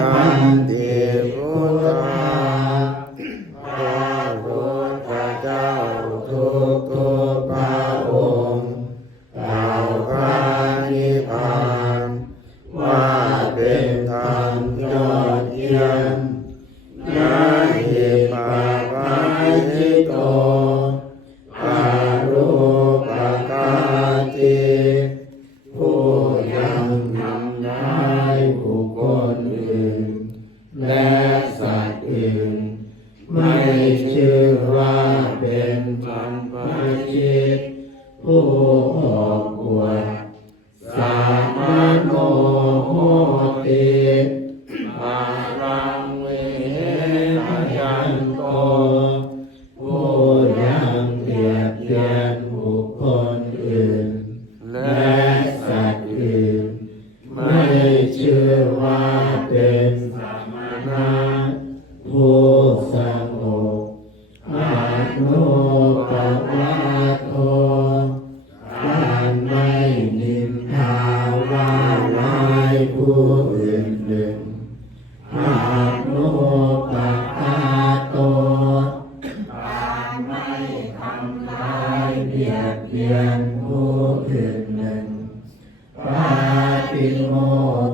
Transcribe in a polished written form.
ทันติพุทธาพระพุทธเจ้าทุกพระองค์กล่าวพระนิพพานว่าเป็นธรรมยอดเยี่ยมนาหิปาภัยโตปารุปการติผู้ยังทำร้ายบุคคลอื่นและสัตว์อื่นไม่ชื่อว่าเป็นปัญญาจิตผู้ออกบวชสามโนโหติปารังเวทยันโตผู้ยังเบียดเบียนบุคคลอื่นและสัตว์อื่นไม่ชื่อว่าเป็นสมณะผู้สงบอนุปวัตโตการไม่นินทาว่าร้ายผู้อื่นหนึ่งอนุปกาโตการไม่ทำร้ายเบียดเบียนผู้อื่นหนึ่งปาติโมก